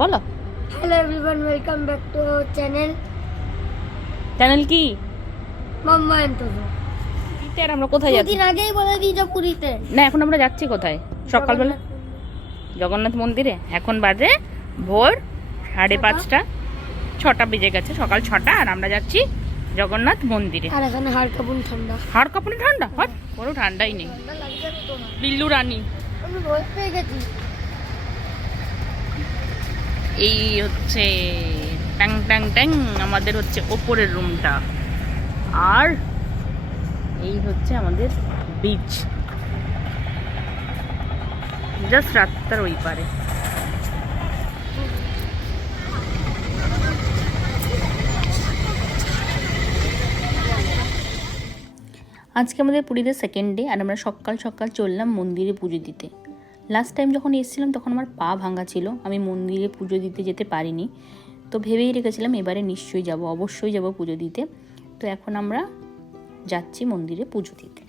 বলো। Hello everyone, welcome back to our channel কি মাম্মা এন্টোজো। পুরীতে। আর আমরা কোথায় যাচ্ছি? দিন আগেই বলে দিয়েছো পুরীতে। না, এখন আমরা যাচ্ছি কোথায়? সকালবেলা জগন্নাথ মন্দিরে। এখন বাজে ভোর 5:30, 6টা বেজে গেছে, সকাল 6টা। আর আমরা যাচ্ছি জগন্নাথ মন্দিরে। আর এখানে হাড় কাঁপুন ঠান্ডা। হাড় কাঁপুনি ঠান্ডা? কোনো ঠান্ডাই নেই। বিল্লু রানী আমি ভয় পেয়ে গেছি। এই হচ্ছে ট্যাং ট্যাং ট্যাং আমাদের হচ্ছে ওপরের রুমটা। আর এই হচ্ছে আমাদের বিচ, জাস্ট রাস্তার ওই পারে। আজকে আমাদের পুরীতে সেকেন্ড ডে। আর আমরা সকাল সকাল চললাম মন্দিরে পুজো দিতে। লাস্ট টাইম যখন এসেছিলাম তখন আমার পা ভাঙা ছিল, আমি মন্দিরে পুজো দিতে যেতে পারিনি। তো ভেবেই রেখেছিলাম এবারে নিশ্চয়ই যাব, অবশ্যই যাব পুজো দিতে। তো এখন আমরা যাচ্ছি মন্দিরে পুজো দিতে।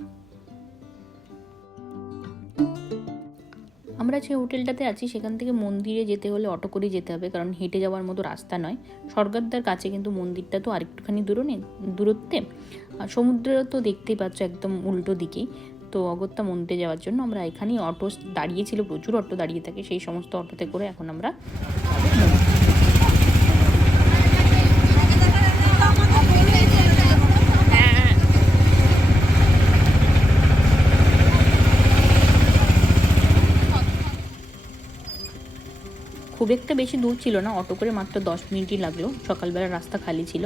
আমরা যে হোটেলটাতে আছি সেখান থেকে মন্দিরে যেতে হলে অটো করে যেতে হবে, কারণ হেঁটে যাওয়ার মতো রাস্তা নয়। স্বর্গদ্বার কাছে, কিন্তু মন্দিরটা তো আরেকটুখানি দূরত্বে। আর সমুদ্র তো দেখতেই পাচ্ছ একদম উল্টো দিকেই। তো অগত্যা মন্দিরে যাওয়ার জন্য আমরা এখানেই অটো দাঁড়িয়েছিল, প্রচুর অটো দাঁড়িয়ে থাকে, সেই সমস্ত অটোতে করে এখন আমরা খুব একটা বেশি দূর ছিল না, অটো করে মাত্র 10 মিনিটই লাগলো। সকালবেলা রাস্তা খালি ছিল।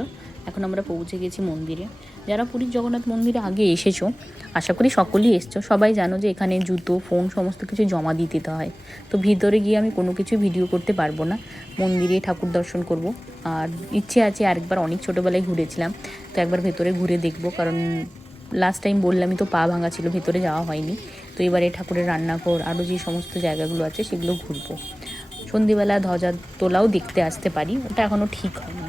এখন আমরা পৌঁছে গেছি মন্দিরে। যারা পুরীর জগন্নাথ মন্দিরে আগে এসেছো, আশা করি সকলেই এসছো, সবাই জানো যে এখানে জুতো, ফোন সমস্ত কিছু জমা দিয়ে দিতে হয়। তো ভিতরে গিয়ে আমি কোনো কিছু ভিডিও করতে পারবো না, মন্দিরে ঠাকুর দর্শন করব। আর ইচ্ছে আছে আরেকবার, অনেক ছোটোবেলায় ঘুরেছিলাম, তো একবার ভেতরে ঘুরে দেখবো। কারণ লাস্ট টাইম বললামই তো, পা ভাঙা ছিল, ভেতরে যাওয়া হয়নি। তো এবারে ঠাকুরের রান্নাঘর আরও যে সমস্ত জায়গাগুলো আছে সেগুলো ঘুরবো। সন্ধ্যেবেলা ধ্বজা তোলাও দেখতে আসতে পারি, ওটা এখনও ঠিক হয়নি।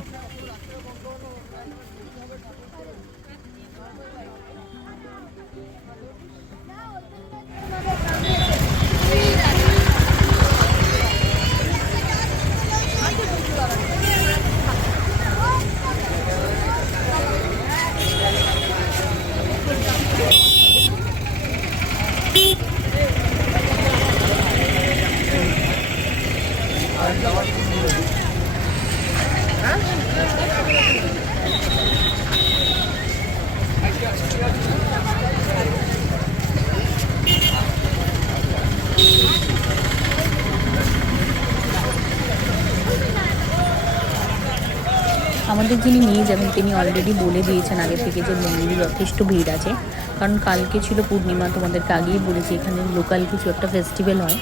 আমাদের যিনি নিয়ে যাবেন তিনি অলরেডি বলে দিয়েছেন আগে থেকে যে মন্দিরে যথেষ্ট ভিড় আছে, কারণ কালকে ছিল পূর্ণিমা। তোমাদেরকে আগেই বলেছি এখানে লোকাল কিছু একটা ফেস্টিভ্যাল হয়,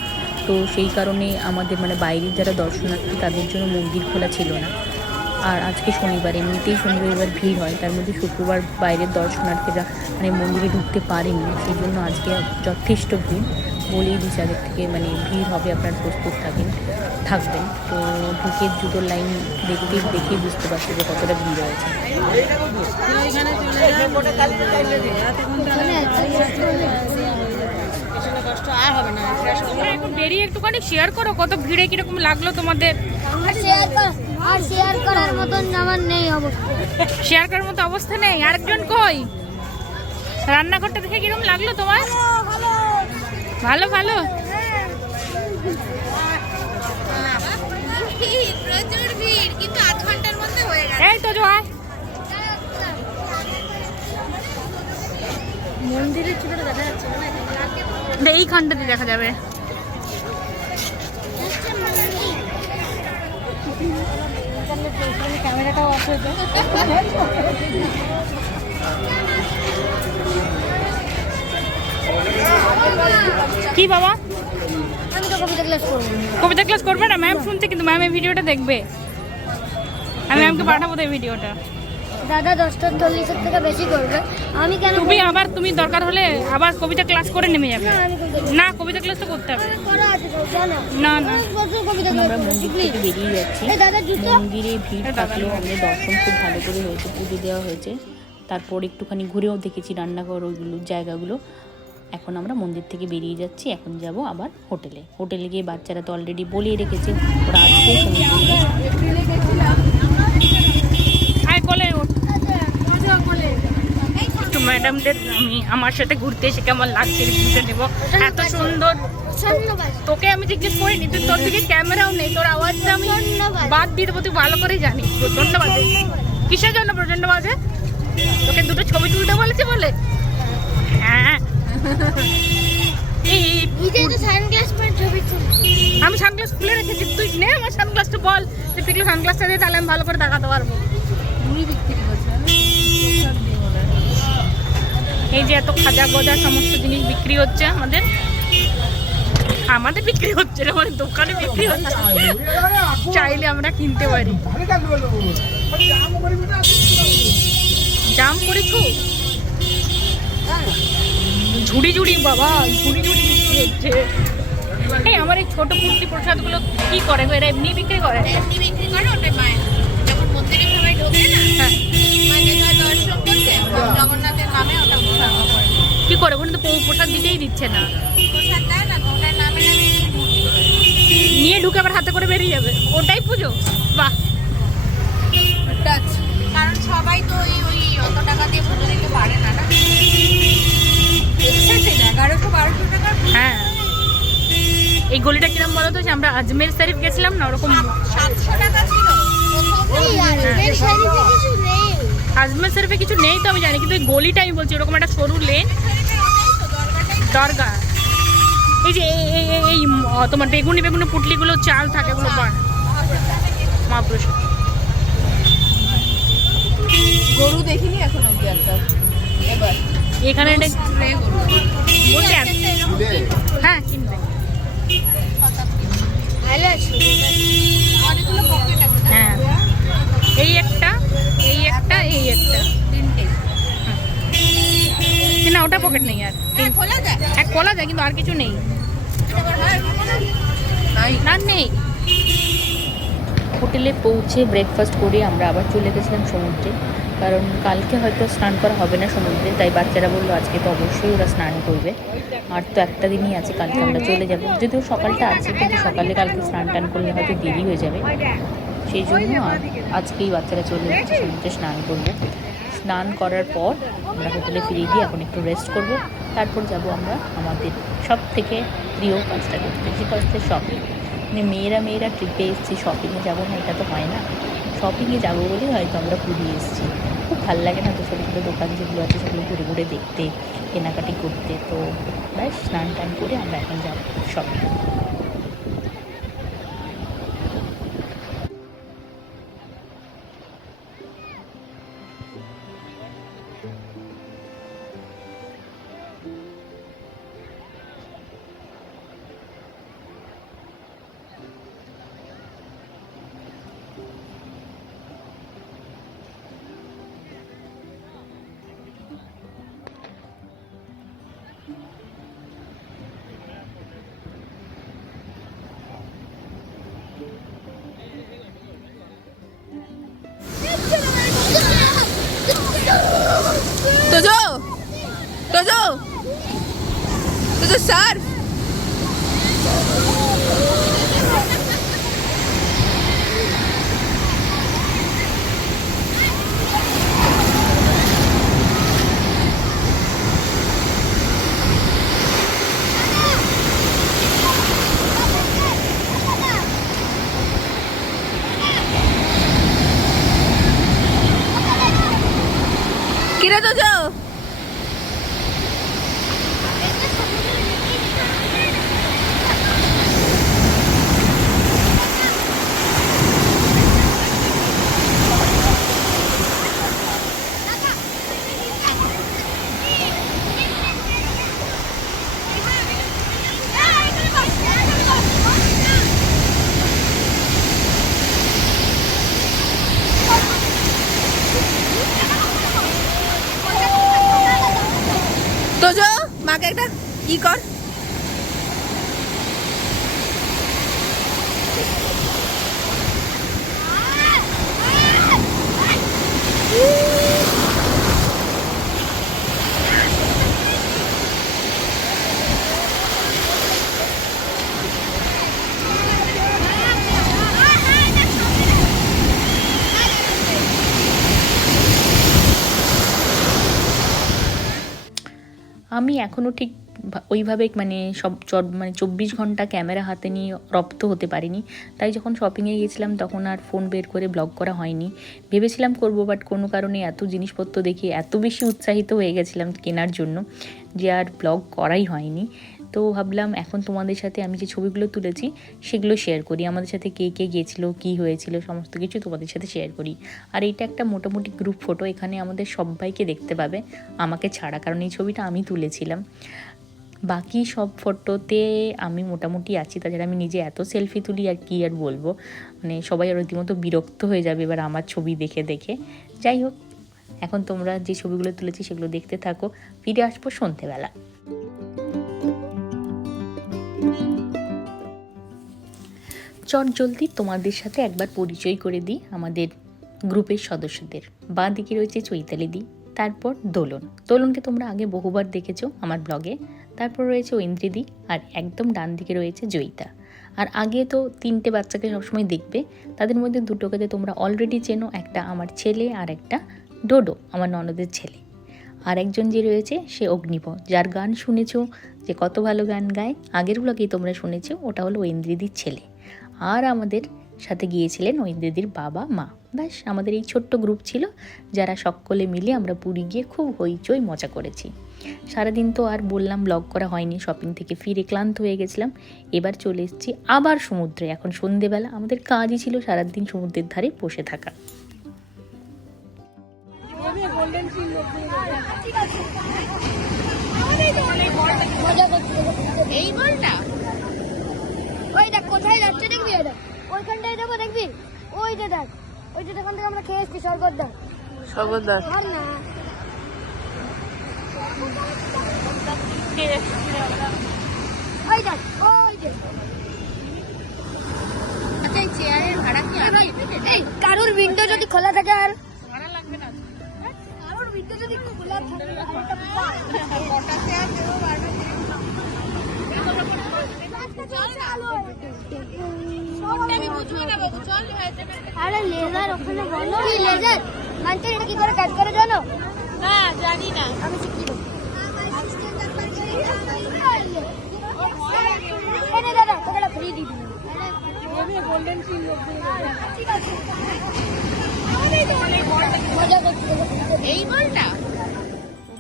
তো সেই কারণে আমাদের বাইরের যারা দর্শনার্থী তাদের জন্য মন্দির খোলা ছিল না। আর আজকে শনিবার, এমনিতেই শনিবার ভিড় হয়, তার মধ্যে শুক্রবার বাইরের দর্শনার্থীরা মন্দিরে ঢুকতে পারেনি, সেই জন্য আজকে যথেষ্ট ভিড়। বলেই দিচ্ছে আগের থেকে ভিড় হবে, আপনার প্রস্তুত থাকবেন। তো ঢুকে জুতোর লাইন দেখে বুঝতে পারছি যে কতটা ভিড় হয়েছে। বেরিয়ে একটুখানি শেয়ার করো কত ভিড়ে কিরকম লাগলো তোমাদের। শেয়ার করার মতন আমার নেই অবস্থা, শেয়ার করার মতো অবস্থা নেই। আরেকজন কই? রান্নাঘরটা দেখে কিরকম লাগলো তোমার? ভালো ভালো। প্রচুর ভিড়, কিন্তু আধ ঘন্টার মধ্যে হয়ে গেছে। এই তো জয় মন্দিরের চিত্রটা দেখা যাচ্ছে না, এইখানটাতে দেখা যাবে। ক্যামেরাটাও অফ হয়ে যায়। কি বাবা? আমি তো কবিতা ক্লাস করবো। কবিতা ক্লাস করবে না? ম্যাম শুনছে, কিন্তু ম্যাম এই ভিডিওটা দেখবে। আমি ম্যামকে পাঠাবো এই ভিডিওটা। দাদা 10:40 থেকে বেশি করবে, আমি কেন? তুমি দরকার হলে আবার কবিতা ক্লাস করে নেমে যাবে। না, কবিতা ক্লাস তো করতে হবে। না না, আমরা মন্দির থেকে বেরিয়ে যাচ্ছি। মন্দিরে ভিড় থাকলেও আমাদের দর্শন খুব ভালো করে হয়েছে, পুজো দেওয়া হয়েছে। তারপর একটুখানি ঘুরেও দেখেছি রান্নাঘর, ওইগুলো জায়গাগুলো এখন আমরা মন্দির থেকে বেরিয়ে যাচ্ছি, এখন যাব আবার হোটেলে। হোটেলে গিয়ে বাচ্চারা তো অলরেডি বলিয়ে রেখেছে ওরা আজকেও সমুদ্রে ম্যাডামদের আমি আমার সাথে ঘুরতে এসে কেমন লাগছে ঘুরতে নেবো, এত সুন্দর। তোকে আমি জিজ্ঞেস করিনি, তুই তোর দিকে ক্যামেরাও নেই, তোর আওয়াজটা আমি বাদ দিয়ে দেবো, তুই ভালো করেই জানিস। প্রচন্ড বাজে, কিসের জন্য প্রচন্ড বাজে? তোকে দুটো ছবি তুলতে বলেছি বলে? হ্যাঁ আমি সানগ্লাস খুলে রেখেছি, তুই নে আমার সানগ্লাসটা, বল তুই সানগ্লাসটা দিয়ে, তাহলে আমি ভালো করে দেখাতে পারবো। এই যে এত খাজা গজা সমস্ত জিনিস বিক্রি হচ্ছে, আমাদের বিক্রি হচ্ছে না, মানে দোকানে বিক্রি হচ্ছে, চাইলে আমরা কিনতে পারি। জাম করেছো? ঝুড়ি ঝুড়ি বাবা, ঝুড়ি ঝুড়ি বিক্রি হচ্ছে। এই আমার এই ছোট কুর্তি প্রসাদগুলো কি করে? এরা এমনি বিক্রি করে? এমনি বিক্রি করে, ওটাই মায়ের যখন মন্দিরে সবাই ঢোকে না, হ্যাঁ মায়ের হয় দর্শন করতে জগন্নাথের নামে ওটা উৎসর্গ করে। কি করে? ওখানে তো প্রসাদ দিতেই দিচ্ছে না। প্রসাদ দেয় না, ওটার নামে নামে নিয়ে ঢুকে আবার হাতে করে বেরিয়ে যাবে, ওটাই পুজো? বাহ। কারণ সবাই তো ওই অত টাকা দিয়ে পুজো দিতে পারে না, না 1100-1200 টাকা। হ্যাঁ এই গলিটা কিরম বলো তো? আমরা আজমের শরীফ গেছিলাম না, ওরকম 700 টাকা ছিল আজমের শরীফে কিছু নেই তো আমি জানি, কিন্তু এই গলিটা আমি বলছি, ওরকম একটা সরু লেন, দরগা। এই যে এই তোমার বেগুনি বেগুনি পুটলিগুলো চাল থাকে, ওগুলো মহাপ্রসাদ। গরু দেখিনি এখন অব্দি একটা। এবার এখানে বলছি হ্যাঁ কিনবে। অনেকগুলো পকেট আছে। হ্যাঁ এই একটা, এই একটা, এই একটা, তিনটে না ওটা পকেট নেই আর। খোলা যায়, এক খোলা যায় কিন্তু আর কিছু নেই, না নেই। হোটেলে পৌঁছে ব্রেকফাস্ট করে আমরা আবার চলে গেছিলাম সমুদ্রে, কারণ কালকে হয়তো স্নান করা হবে না সমুদ্রে, তাই বাচ্চারা বললো আজকে তো অবশ্যই ওরা স্নান করবে। আর তো একটা দিনই আছে, কালকে আমরা চলে যাবো, যদিও সকালটা আছে, কিন্তু সকালে কালকে স্নান টান করলে হয়তো দেরি হয়ে যাবে, সেই জন্য আর আজকেই বাচ্চারা চলে যাচ্ছে সমুদ্রে স্নান করবো। স্নান করার পর আমরা হোটেলে ফিরে গিয়ে এখন একটু রেস্ট করব, তারপর যাব আমরা আমাদের সব থেকে প্রিয় কাজটা করতে, সেটা হচ্ছে শপিং। মানে মেয়েরা ট্রিপে এসেছি, শপিংয়ে যাবো না এটা তো হয় না, শপিংয়ে যাবো বলেই হয়তো আমরা পুরী এসেছি। খুব ভালো লাগে না তো ছোটো ছোটো দোকান যেগুলো আছে সেগুলো ঘুরে ঘুরে দেখতে, কেনাকাটি করতে। তো ব্যাস স্নান টান করে আমরা এখন যাবো শপিং। তো স্যার কিরে তো যাও তো যাও মাকে একটা ই কর আমি এখনও ঠিক ওইভাবে মানে মানে 24 ঘন্টা ক্যামেরা হাতে নিয়ে রপ্ত হতে পারিনি। তাই যখন শপিংয়ে গেছিলাম তখন আর ফোন বের করে ব্লগ করা হয়নি। ভেবেছিলাম করব, বাট কোনো কারণে এত জিনিসপত্র দেখে এত বেশি উৎসাহিত হয়ে গেছিলাম কেনার জন্য যে আর ব্লগ করাই হয়নি। তো ভাবলাম এখন তোমাদের সাথে আমি যে ছবিগুলো তুলেছি সেগুলো শেয়ার করি, আমাদের সাথে কে কে গিয়েছিলো, কী হয়েছিল সমস্ত কিছু তোমাদের সাথে শেয়ার করি। আর এইটা একটা মোটামুটি গ্রুপ ফটো, এখানে আমাদের সবাইকে দেখতে পাবে আমাকে ছাড়া, কারণ এই ছবিটা আমি তুলেছিলাম। বাকি সব ফটোতে আমি মোটামুটি আছি, তাছাড়া আমি নিজে এত সেলফি তুলি আর কি আর বলবো, মানে সবাই আর রীতিমতো বিরক্ত হয়ে যাবে এবার আমার ছবি দেখে দেখে। যাই হোক, এখন তোমরা যে ছবিগুলো তুলেছি সেগুলো দেখতে থাকো, ফিরে আসবো সন্ধেবেলা। চট জলদি তোমাদের সাথে একবার পরিচয় করে দিই আমাদের গ্রুপের সদস্যদের। বাঁ দিকে রয়েছে চৈতালি দি, তারপর দোলনকে তোমরা আগে বহুবার দেখেছো আমার ব্লগে। তারপর রয়েছে ঐন্দ্রিদি, আর একদম ডান দিকে রয়েছে জয়িতা। আর আগে তো 3টে বাচ্চাকে সবসময় দেখবে, তাদের মধ্যে 2টোকে তোমরা অলরেডি চেনো, একটা আমার ছেলে আর একটা ডোডো আমার ননদের ছেলে। আর একজন যে রয়েছে সে অগ্নিপ, যার গান শুনেছো যে কত ভালো গান গায়, আগের ব্লগেই তোমরা শুনেছো, ওটা হলো ঐন্দ্রিদির ছেলে। আর আমাদের সাথে গিয়েছিলেন ঐন্দ্রিদির বাবা মা। ব্যাস, আমাদের এই ছোট্ট গ্রুপ ছিল যারা সকলে মিলে আমরা পুরী গিয়ে খুব হইচই মজা করেছি। সারাদিন তো আর বললাম ব্লগ করা হয়নি, শপিং থেকে ফিরে ক্লান্ত হয়ে গেছিলাম। এবার চলে এসেছি আবার সমুদ্রে। এখন সন্ধেবেলা, আমাদের কাজই ছিল সারাদিন সমুদ্রের ধারে বসে থাকা। এই বলটা ওই দেখ কোথায় যাচ্ছে, দেখবি এটা ওইখানটায় যাবো, দেখবি ওইটা দেখ, ওইটা দোকান থেকে আমরা খেয়ে এসেছি স্বর্গদ্বার। আর না ওই দেখ, ওই যে আচ্ছা, এই চেয়ারের ভাড়া কি আছে? এই কারোর উইন্ডো যদি খোলা থাকে, আর ভাড়া লাগবে না। কারোর উইন্ডো যদি খোলা থাকে আর একটা কটা চেয়ার দেবো? 12টা আমি বুঝবো না বাবু, চল হয়ে যাবে। আরে লেজার ওখানে বলো, কি লেজার মানতে এটা কি করে কাজ করে জানো? না, জানি না। আমি শিখিয়ে দেবো। এনে দাদা তোকে ফ্রি দিয়ে দিবি। গোল্ডেন ফিল ঠিক আছে, মজা করছি। এই বলটা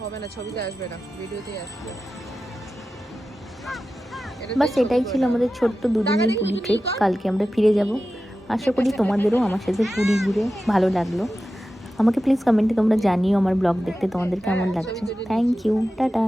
হবে না, ছবিতে আসবে না, ভিডিওতেই আসবে। বাস এটাই ছিল আমাদের ছোট্ট দুদিনের পুরী ট্রিপ। কালকে আমরা ফিরে যাব। আশা করি তোমাদেরও আমার সাথে পুরী ঘুরে ভালো লাগলো। আমাকে প্লিজ কমেন্টে তোমরা জানিও আমার ব্লগ দেখতে তোমাদের কেমন লাগছে। Thank you, tata.